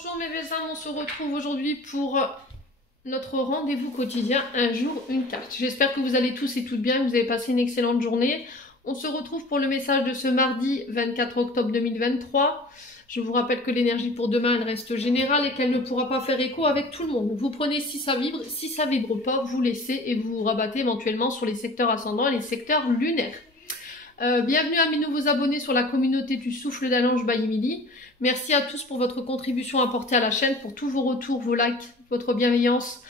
Bonjour mes belles âmes, on se retrouve aujourd'hui pour notre rendez-vous quotidien, un jour, une carte. J'espère que vous allez tous et toutes bien, que vous avez passé une excellente journée. On se retrouve pour le message de ce mardi 24 octobre 2023. Je vous rappelle que l'énergie pour demain, elle reste générale et qu'elle ne pourra pas faire écho avec tout le monde. Vous prenez si ça vibre pas, vous laissez et vous vous rabattez éventuellement sur les secteurs ascendants et les secteurs lunaires. Bienvenue à mes nouveaux abonnés sur la communauté du Souffle d'Allange by Emily. Merci à tous pour votre contribution apportée à la chaîne, pour tous vos retours, vos likes, votre bienveillance,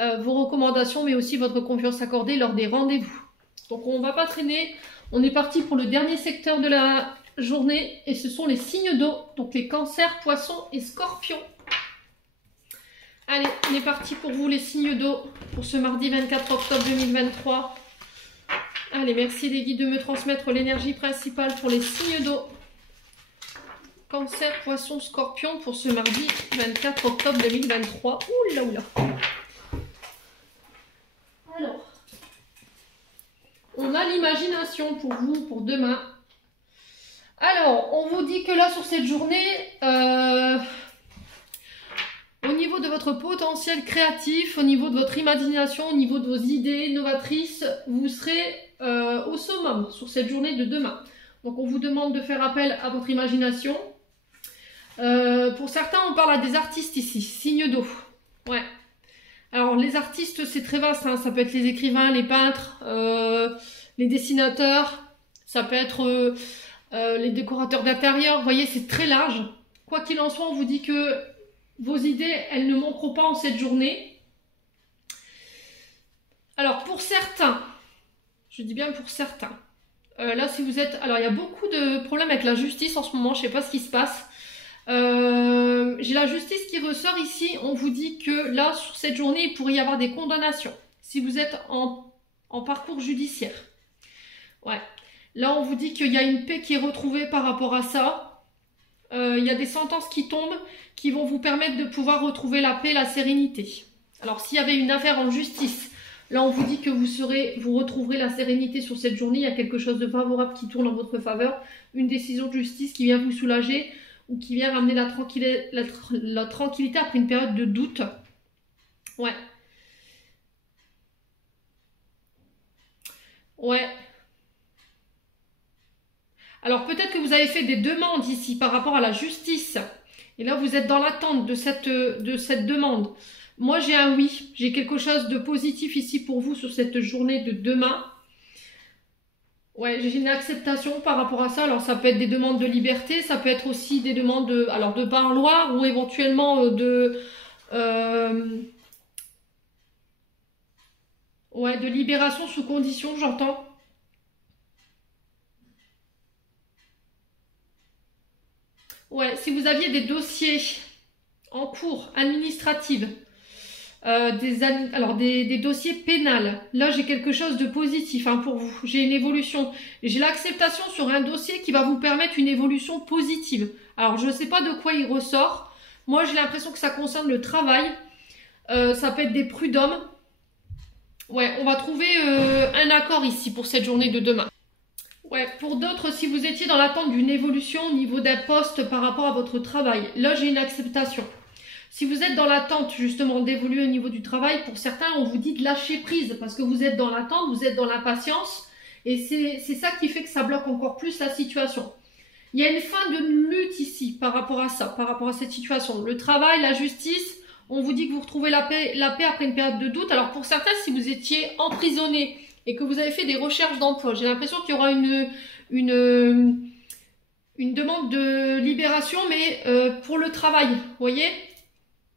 vos recommandations, mais aussi votre confiance accordée lors des rendez-vous. Donc on ne va pas traîner, on est parti pour le dernier secteur de la journée et ce sont les signes d'eau, donc les cancers, poissons et scorpions. Allez, on est parti pour vous les signes d'eau pour ce mardi 24 octobre 2023. Allez, merci les guides de me transmettre l'énergie principale pour les signes d'eau. Cancer, poisson, scorpion pour ce mardi 24 octobre 2023. Oula, oula. Alors, on a l'imagination pour vous, pour demain. Alors, on vous dit que là, sur cette journée, au niveau de votre potentiel créatif, au niveau de votre imagination, au niveau de vos idées novatrices, vous serez au summum sur cette journée de demain. Donc, on vous demande de faire appel à votre imagination. Pour certains, on parle à des artistes ici, signe d'eau. Ouais. Alors, les artistes, c'est très vaste, hein. Ça peut être les écrivains, les peintres, les dessinateurs, ça peut être les décorateurs d'intérieur. Vous voyez, c'est très large. Quoi qu'il en soit, on vous dit que vos idées, elles ne manqueront pas en cette journée. Alors, pour certains, je dis bien pour certains, là, si vous êtes... Alors, il y a beaucoup de problèmes avec la justice en ce moment, je ne sais pas ce qui se passe. J'ai la justice qui ressort ici. On vous dit que là, sur cette journée, il pourrait y avoir des condamnations. Si vous êtes en parcours judiciaire. Ouais. Là, on vous dit qu'il y a une paix qui est retrouvée par rapport à ça. Il y a des sentences qui tombent qui vont vous permettre de pouvoir retrouver la paix, la sérénité. Alors, s'il y avait une affaire en justice, là, on vous dit que vous retrouverez la sérénité sur cette journée. Il y a quelque chose de favorable qui tourne en votre faveur. Une décision de justice qui vient vous soulager ou qui vient ramener la tranquillité après une période de doute. Ouais. Ouais. Alors peut-être que vous avez fait des demandes ici par rapport à la justice. Et là, vous êtes dans l'attente de cette demande. Moi, j'ai un oui. J'ai quelque chose de positif ici pour vous sur cette journée de demain. Ouais, j'ai une acceptation par rapport à ça. Alors, ça peut être des demandes de liberté, ça peut être aussi des demandes de parloir ou éventuellement de libération sous condition, j'entends. Ouais, si vous aviez des dossiers en cours administratifs, des dossiers pénals. Là, j'ai quelque chose de positif pour vous. J'ai une évolution. J'ai l'acceptation sur un dossier qui va vous permettre une évolution positive. Alors, je ne sais pas de quoi il ressort. Moi, j'ai l'impression que ça concerne le travail. Ça peut être des prud'hommes. Ouais, on va trouver un accord ici pour cette journée de demain. Ouais, pour d'autres, si vous étiez dans l'attente d'une évolution au niveau d'un poste par rapport à votre travail, là, j'ai une acceptation. Si vous êtes dans l'attente justement d'évoluer au niveau du travail, pour certains, on vous dit de lâcher prise parce que vous êtes dans l'attente, vous êtes dans l'impatience et c'est ça qui fait que ça bloque encore plus la situation. Il y a une fin de lutte ici par rapport à ça, par rapport à cette situation. Le travail, la justice, on vous dit que vous retrouvez la paix après une période de doute. Alors pour certains, si vous étiez emprisonné et que vous avez fait des recherches d'emploi, j'ai l'impression qu'il y aura une demande de libération, mais pour le travail, vous voyez ?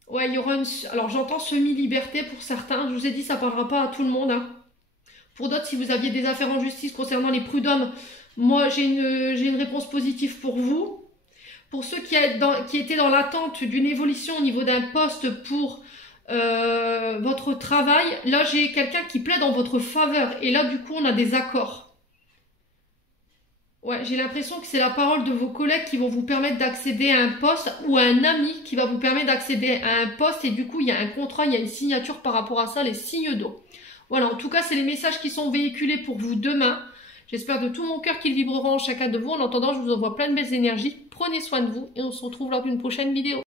Ouais, il y aura alors j'entends semi-liberté pour certains. Je vous ai dit, ça ne parlera pas à tout le monde. Hein. Pour d'autres, si vous aviez des affaires en justice concernant les prud'hommes, moi j'ai une réponse positive pour vous. Pour ceux qui étaient dans l'attente d'une évolution au niveau d'un poste pour votre travail, là j'ai quelqu'un qui plaide en votre faveur. Et là du coup on a des accords. Ouais, j'ai l'impression que c'est la parole de vos collègues qui vont vous permettre d'accéder à un poste ou à un ami qui va vous permettre d'accéder à un poste et du coup il y a un contrat, il y a une signature par rapport à ça, les signes d'eau. Voilà, en tout cas c'est les messages qui sont véhiculés pour vous demain. J'espère de tout mon cœur qu'ils vibreront en chacun de vous. En attendant, je vous envoie plein de belles énergies. Prenez soin de vous et on se retrouve lors d'une prochaine vidéo.